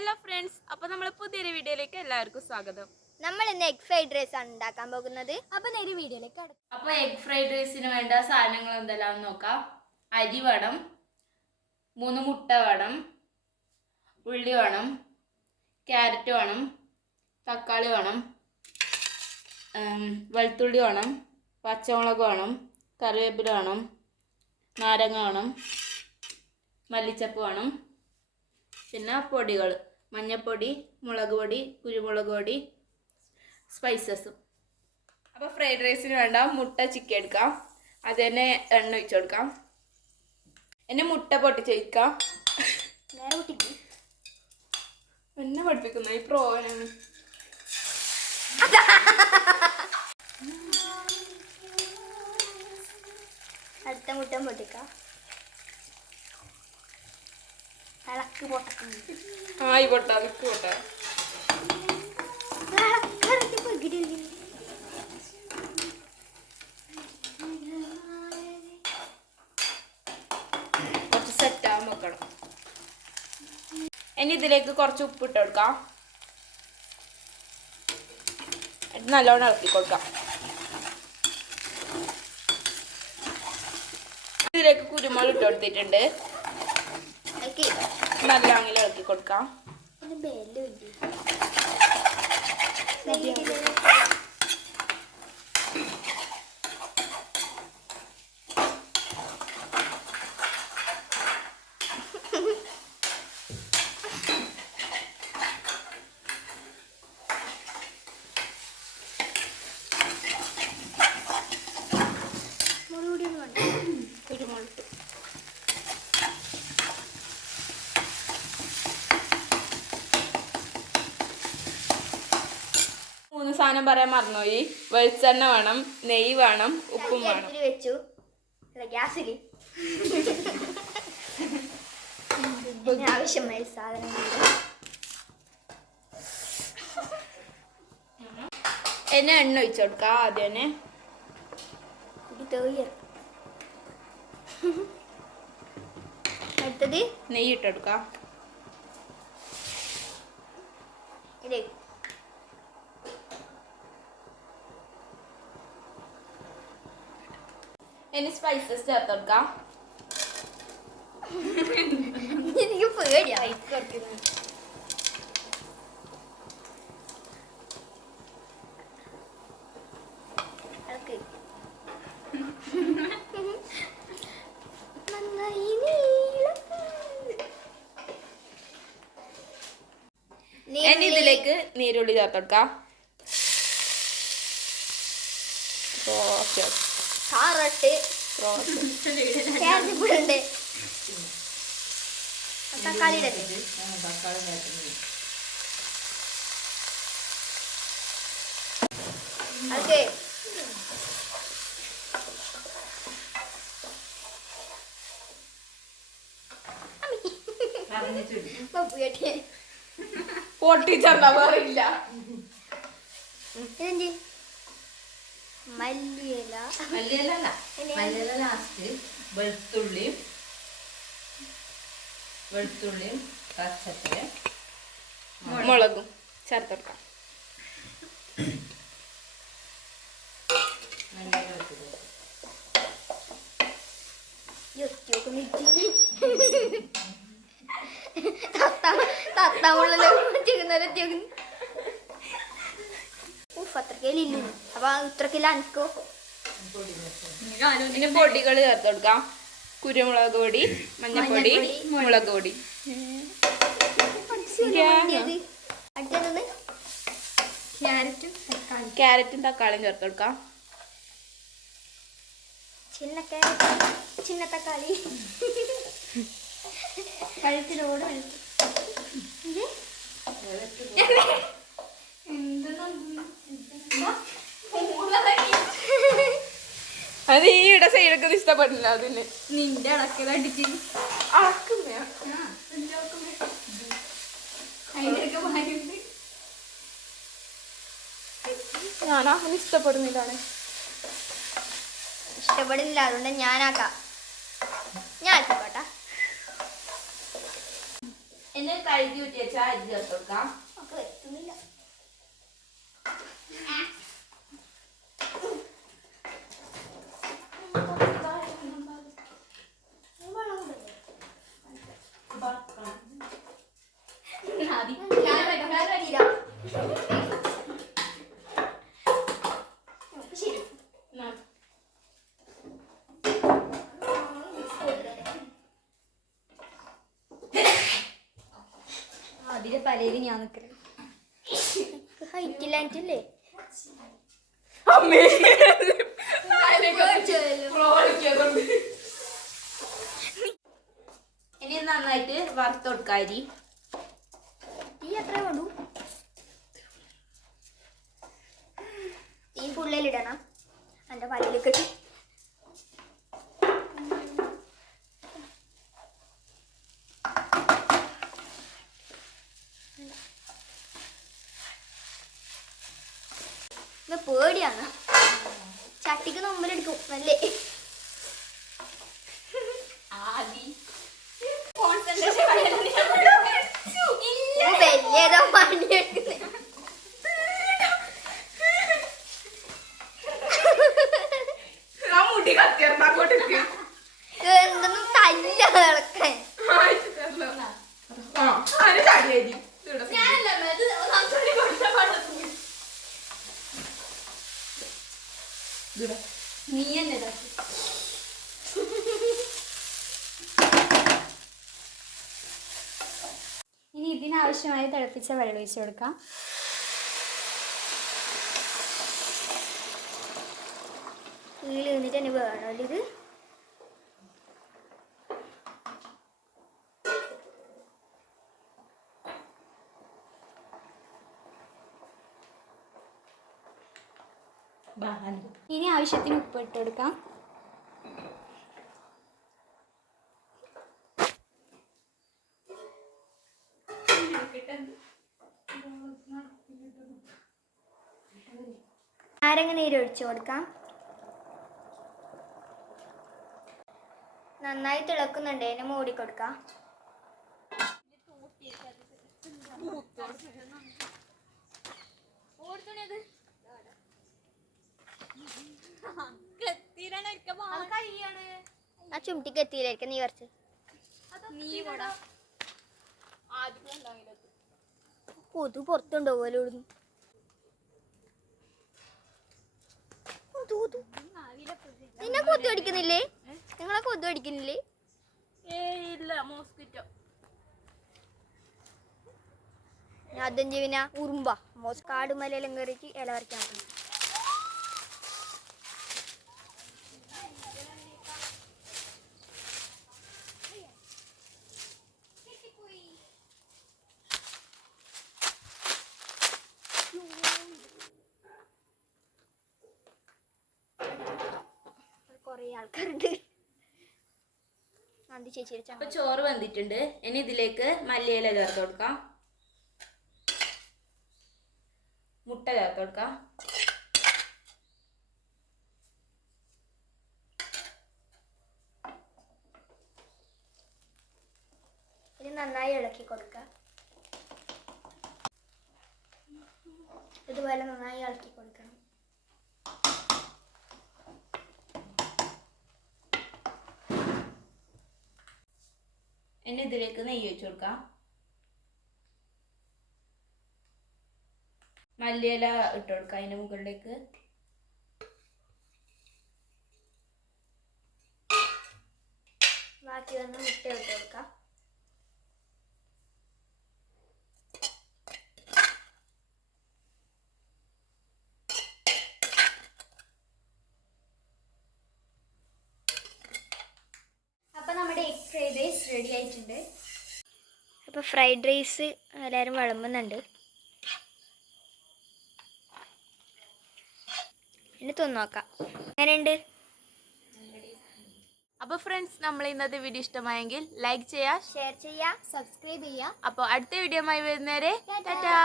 Hello friends അപ്പോൾ നമ്മൾ പുതിയൊരു വീഡിയോയിലേക്ക് എല്ലാവർക്കും സ്വാഗതം. നമ്മൾ ഇന്ന് എഗ് ഫ്രൈഡ് റൈസ് ആണ് ഉണ്ടാക്കാൻ പോകുന്നത്. അപ്പൊ നേരെ വീഡിയോയിലേക്ക് കടക്കാം അപ്പോൾ എഗ് ഫ്രൈഡ് റൈസിന് വേണ്ട സാധനങ്ങൾ എന്തെല്ലാം നോക്കാം. അരി വേണം മൂന്ന് മുട്ട വേണം ഉള്ളി വേണം ക്യാരറ്റ് വേണം തക്കാളി വേണം വെളുത്തുള്ളി വേണം പച്ചമുളക് വേണം കറിവേപ്പില വേണം നാരങ്ങ വേണം മല്ലിച്ചപ്പ് വേണം പിന്നെ പൊടികൾ മഞ്ഞൾപ്പൊടി മുളക് പൊടി കുരുമുളക് പൊടി സ്പൈസസും അപ്പോൾ ഫ്രൈഡ് റൈസിന് വേണ്ട മുട്ട ചിക്കൻ എടുക്കാം. അത് തന്നെ എണ്ണ ഒഴിച്ചു കൊടുക്കാം. എന്നെ മുട്ട പൊട്ടിച്ച് ഒഴിക്കാം നേരെ കുട്ടിക്ക് എന്നെ പഠിപ്പിക്കുന്ന ഈ പ്രോനാണ് അടുത്ത മുട്ട പൊട്ടിക്കാം. ഇനി ഇതിലേക്ക് കുറച്ച് ഉപ്പിട്ട് കൊടുക്കാം. എന്നിട്ട് നല്ലോണം ഇളക്കി കൊടുക്കാം. ഇതിലേക്ക് കുരുമുളക് ഇട്ട് കൊടുത്തിട്ടുണ്ട്. നല്ല അങ്ങനെ ഇളക്കി കൊടുക്കാം. കുരുമുളക് സാധനം പറയാൻ മറന്നുപോയി. വെളിച്ചെണ്ണ വേണം നെയ്യ് വേണം ഉപ്പും വേണം. വെച്ചു. ഗ്യാസിൽ. ആവശ്യമായ സാധനങ്ങൾ. എന്നെ എണ്ണ ഒഴിച്ചു കൊടുക്കാം ആദ്യം അടുത്തത്? നെയ്യ് ഇട്ടെടുക്കാം ഇത്. ഇനി സ്പൈസസ് ചേർത്ത് കൊടുക്കാം എനിക്ക് പേടിയായി നീരുള്ളി. ഇതിലേക്ക് നീരുള്ളി ചേർത്ത് കൊടുക്കാം. കുറച്ച് കാറട്ട് തക്കാളിയുടെ ഓക്കെ പപ്പുകട്ടി പൊട്ടിച്ചെന്നാ പറയില്ല ഇതെന്ത്? മല്ലിയില. മല്ലിയിലല്ല. പിന്നെ? മല്ലിയില ലാസ്റ്റ് വെളുത്തുള്ളിയും വെളുത്തുള്ളിയും പച്ചക്കറി മുളകും. ചേർത്ത് കൊടുക്കാം നല്ല വെളുത്തുള്ളി അത്രക്കില്ല അപ്പൊ ഇത്രക്കില്ല എനിക്കോ ഇനി പൊടികൾ ചേർത്ത് കൊടുക്കാം. കുരുമുളക് പൊടി മഞ്ഞപ്പൊടി മഞ്ഞൾപ്പൊടി, മുളക് പൊടി. അടുത്തത് ക്യാരറ്റും തക്കാളി ക്യാരറ്റും തക്കാളിയും ചേർത്ത് കൊടുക്കാം. ചിന്ന ക്യാരറ്റ് ചിന്ന തക്കാളി. കഴുത്തിലോട് അത് ഈ ഇട സൈഡൊക്കെ ഇഷ്ടപ്പെടില്ല അതിന്. നിന്റെ അടക്കലടിച്ച് ഞാൻ അങ്ങനെ ഇഷ്ടപ്പെടുന്നില്ലാണ്. ഇഷ്ടപ്പെടില്ല അതുകൊണ്ട് ഞാനാക്കാം. ഞാൻ ആക്കിക്കോട്ടെ. എന്നെ കഴുകി വെച്ചാൽ അരി ചേർത്തോക്കാം ഒക്കെ എത്തുന്നില്ല അതിന്റെ പലയിൽ ഞാൻ നിൽക്കുന്നത് ഹൈറ്റ് ഇല്ലാഞ്ഞിട്ടല്ലേ അമ്മേ ഇനി നന്നായിട്ട് വറുത്ത് കൊടുക്കുക അരി. തീ എത്ര വേണ്ടു. തീ ഫുള്ളിലിടണം എന്റെ പല്ലിലേക്ക് പേടിയാണ്. ചട്ടിക്ക് മുമ്പിലെടുക്കും നല്ലേ വലിയതോ പണിയെടുക്കുന്നത് ആ മുടി കത്തിയറ അങ്ങോട്ടേക്ക് എന്തൊന്നും തല്ല കിടക്കാൻ ആ അതിന് ചാടിയേരി നീ തന്നെ ഇതാക്കി. ഇനി ഇതിനാവശ്യമായ തിളപ്പിച്ച വെള്ളം ഒഴിച്ചു കൊടുക്കാം. ഇതിൽ നിന്നിട്ട് തന്നെ വേണമല്ലോ ഇത് ഇനി ആവശ്യത്തിന് ഉപ്പ് ഇട്ട് കൊടുക്കാം. നാരങ്ങ നീര് ഒഴിച്ചു കൊടുക്കാം? നന്നായി തിളക്കുന്നുണ്ട്. അതിനെ മൂടി കൊടുക്കാം. ആ ചുമട്ടിക്ക് എത്തിയില്ലായിരിക്കും നീ കുറച്ച്. കൊതു പുറത്തുണ്ടാവുമല്ലോ ഇവിടുന്ന് കൊതു, കൊതു. നിന്നെ കൊതു അടിക്കുന്നില്ലേ? നിങ്ങളെ കൊതു അടിക്കുന്നില്ലേ? ഇല്ല മോസ്കിറ്റോ. അതും ജീവന ഉറുമ്പ. കാടുമലയിലും കയറിയിട്ട് ഇല വരയ്ക്കാൻ പോകുന്നു. ആൾക്കാരുണ്ട്. നന്ദി ചേച്ചി അപ്പൊ ചോറ് വന്നിട്ടുണ്ട് ഇനി ഇതിലേക്ക് മല്ലിയില ചേർത്ത് കൊടുക്കാം. മുട്ട ചേർത്ത് കൊടുക്കാം. ഇനി നന്നായി ഇളക്കി കൊടുക്കുക ഇതുപോലെ നന്നായി ഇളക്കി കൊടുക്കണം. ഇനി ഇതിലേക്ക് നെയ്യ് വെച്ച് കൊടുക്കാം. മല്ലിയില ഇട്ട് കൊടുക്കാം അതിന്റെ മുകളിലേക്ക്. ബാക്കി വന്ന് മുട്ട ഇട്ട് കൊടുക്കാം അപ്പം നമ്മുടെ എഗ് ഫ്രൈഡ് റൈസ് റെഡി ആയിട്ടുണ്ട് അപ്പോൾ ഫ്രൈഡ് റൈസ് എല്ലാവരും വിളമ്പുന്നുണ്ട്. ഇനി തിന്നു നോക്കാം അങ്ങനെയുണ്ട് അപ്പോൾ ഫ്രണ്ട്സ് നമ്മൾ ഇന്നത്തെ വീഡിയോ ഇഷ്ടമായെങ്കിൽ ലൈക്ക് ചെയ്യാ ഷെയർ ചെയ്യുക സബ്സ്ക്രൈബ് ചെയ്യുക. അപ്പോൾ അടുത്ത വീഡിയോ ആയി വരുന്നവരെ ടാറ്റാ.